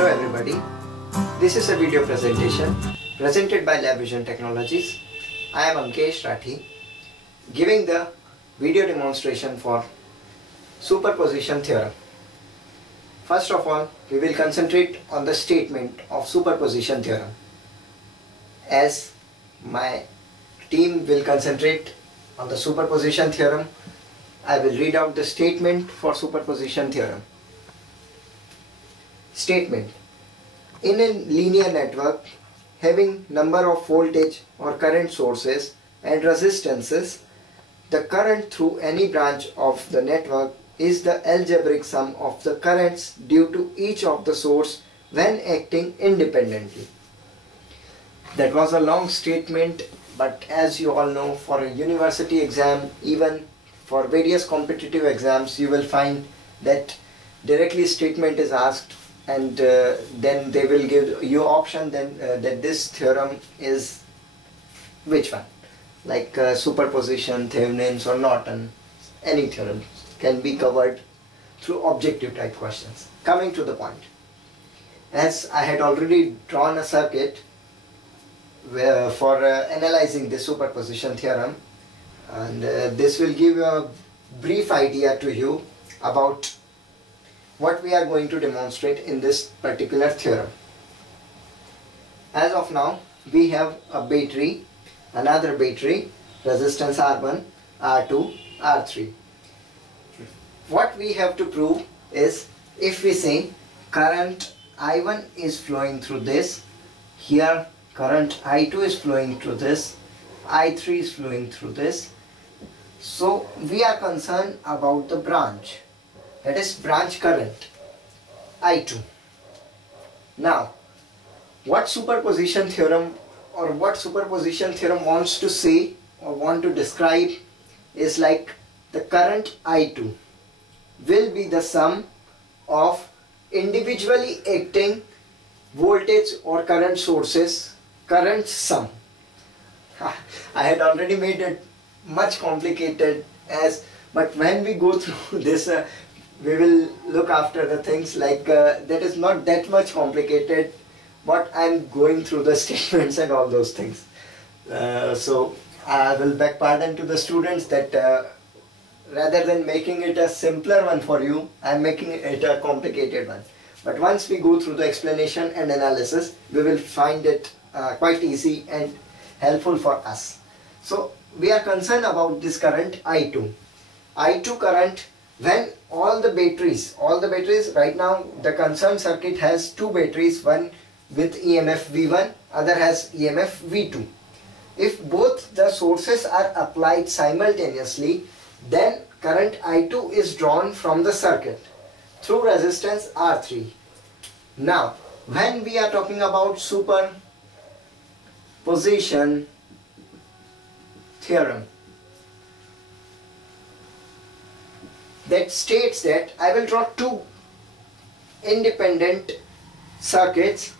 Hello everybody, this is a video presentation presented by LabVision Technologies. I am Amkesh Rathi giving the video demonstration for superposition theorem. First of all, we will concentrate on the statement of superposition theorem, as my team will concentrate on the superposition theorem. I will read out the statement for superposition theorem. Statement: in a linear network having number of voltage or current sources and resistances, the current through any branch of the network is the algebraic sum of the currents due to each of the source when acting independently. That was a long statement, but as you all know, for a university exam, even for various competitive exams, you will find that directly statement is asked, and then they will give you option that this theorem is which one, like superposition, Thevenin's or Norton. Any theorem can be covered through objective type questions. Coming to the point, as I had already drawn a circuit for analyzing the superposition theorem, and this will give a brief idea to you about what we are going to demonstrate in this particular theorem. As of now, we have a battery, another battery, resistance R1, R2, R3. What we have to prove is, if we say current I1 is flowing through this, here current I2 is flowing through this, I3 is flowing through this, so we are concerned about the branch, that is branch current I2. Now, what superposition theorem wants to say or want to describe is like the current I2 will be the sum of individually acting voltage or current sources, current sum. I had already made it much complicated, but when we go through this, we will look after the things like that is not that much complicated, but I'm going through the statements and all those things. So I will beg pardon to the students that rather than making it a simpler one for you, I'm making it a complicated one. But once we go through the explanation and analysis, we will find it quite easy and helpful for us. So we are concerned about this current I2. I2 current, when all the batteries right now, the concerned circuit has two batteries, one with EMF V1, other has EMF V2. If both the sources are applied simultaneously, then current I2 is drawn from the circuit through resistance R3. Now, when we are talking about superposition theorem, that states that I will draw two independent circuits,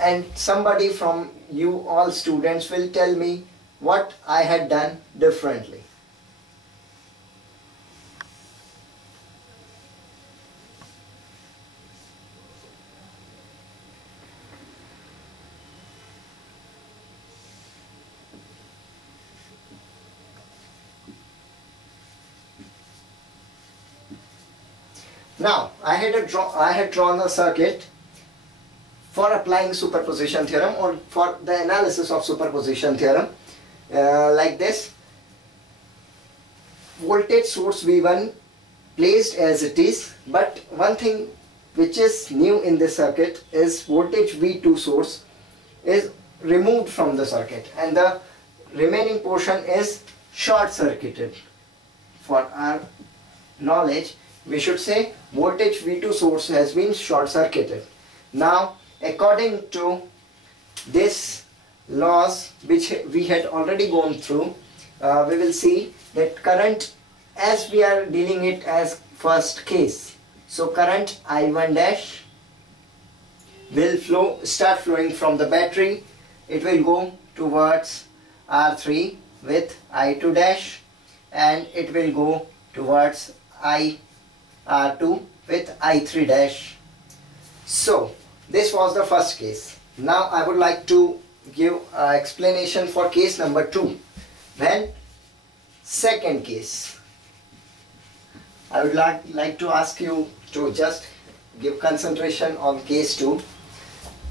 and somebody from you all students will tell me what I had done differently. Now, I had drawn a circuit for applying superposition theorem, or for the analysis of superposition theorem, like this. Voltage source V1 placed as it is, but one thing which is new in this circuit is voltage V2 source is removed from the circuit, and the remaining portion is short circuited. For our knowledge, we should say voltage V2 source has been short circuited. Now, according to this laws which we had already gone through, we will see that current, as we are dealing it as first case, so current I1 dash will start flowing from the battery. It will go towards R3 with I2 dash, and it will go towards R2 with I3 dash. So This was the first case. Now I would like to give an explanation for case number 2. When second case, I would like to ask you to just give concentration on case 2.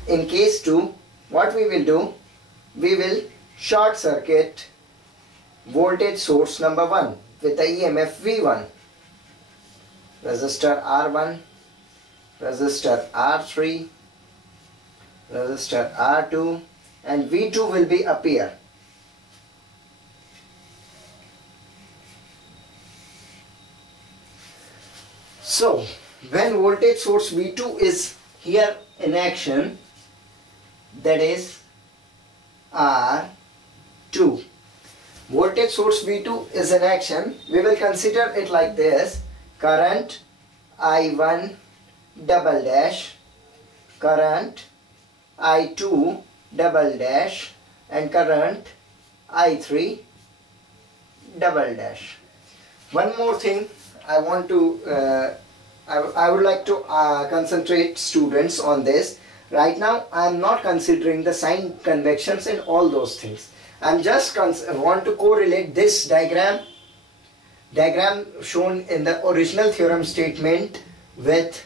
In case 2, what we will do, we will short circuit voltage source number 1 with the EMF V1, resistor R1, resistor R3, resistor R2, and V2 will be appear. So when voltage source V2 is here in action, that is R2. Voltage source V2 is in action. We will consider it like this: current I1 double dash, current I2 double dash, and current I3 double dash. One more thing I want to I would like to concentrate students on this. Right now I am not considering the sign convections and all those things. I am just want to correlate this diagram shown in the original theorem statement with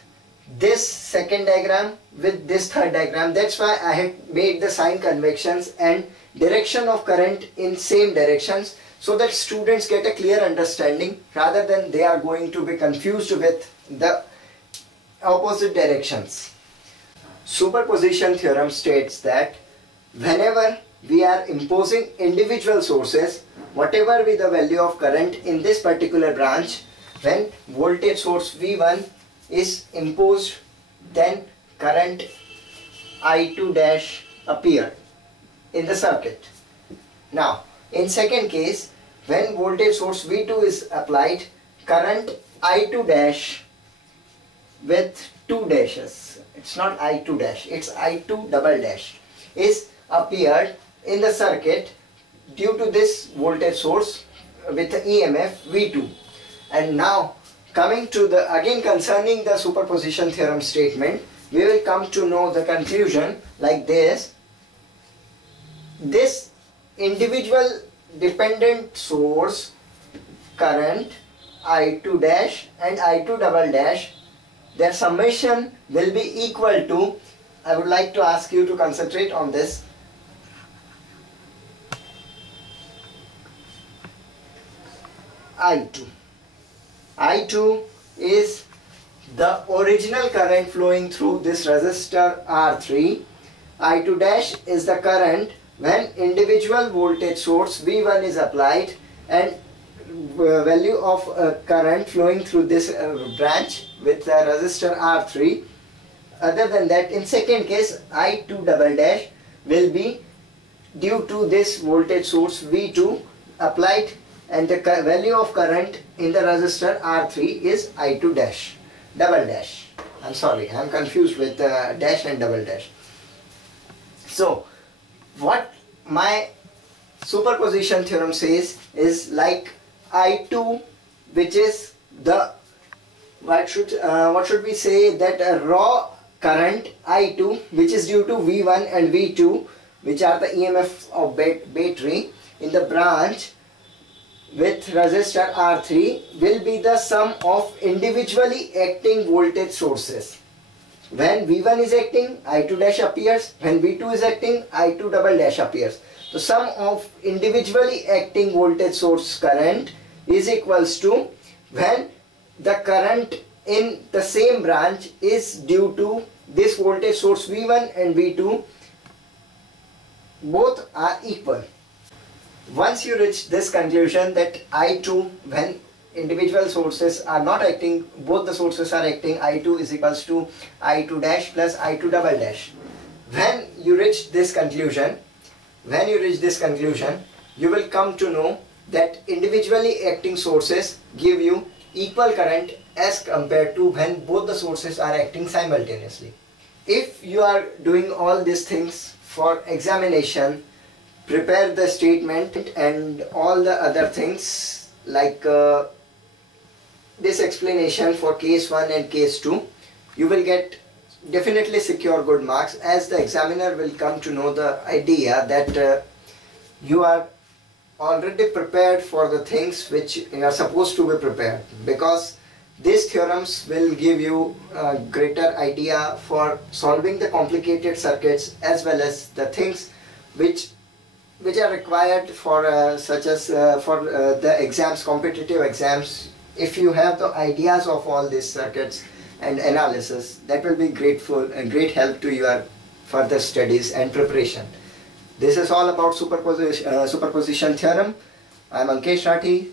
this second diagram with this third diagram. That's why I had made the sign convections and direction of current in same directions, so that students get a clear understanding rather than they are going to be confused with the opposite directions. Superposition theorem states that whenever we are imposing individual sources, whatever be the value of current in this particular branch, when voltage source V1 is imposed, then current I2 dash appear in the circuit. Now in second case, when voltage source V2 is applied, current I2 dash with 2 dashes, it's not I2 dash, it's I2 double dash, is appeared in the circuit due to this voltage source with the EMF V2. And now coming to the again concerning the superposition theorem statement, we will come to know the conclusion like this: this individual dependent source current I2 dash and I2 double dash, their summation will be equal to, I would like to ask you to concentrate on this, I2. I2 is the original current flowing through this resistor R3. I2 dash is the current when individual voltage source V1 is applied and value of current flowing through this branch with the resistor R3. Other than that, in second case, I2 double dash will be due to this voltage source V2 applied, and the value of current in the resistor R3 is I2 dash, double dash. I'm sorry, I'm confused with dash and double dash. So what my superposition theorem says is like I2, which is the, what should we say, that a raw current I2 which is due to V1 and V2, which are the EMF of battery in the branch with resistor R3, will be the sum of individually acting voltage sources. When V1 is acting, I2 dash appears. When V2 is acting, I2 double dash appears. The sum of individually acting voltage source current is equals to when the current in the same branch is due to this voltage source V1 and V2, both are equal. Once you reach this conclusion that I2, when individual sources are not acting, both the sources are acting, I2 is equals to I2 dash plus I2 double dash. When you reach this conclusion, you will come to know that individually acting sources give you equal current as compared to when both the sources are acting simultaneously. If you are doing all these things for examination, prepare the statement and all the other things like this explanation for case 1 and case 2, you will get definitely secure good marks, as the examiner will come to know the idea that you are already prepared for the things which you are supposed to be prepared, because these theorems will give you a greater idea for solving the complicated circuits, as well as the things which are required for such as for the exams, competitive exams. If you have the ideas of all these circuits and analysis, that will be great help to your further studies and preparation. This is all about superposition theorem. I am Ankesh Rathi.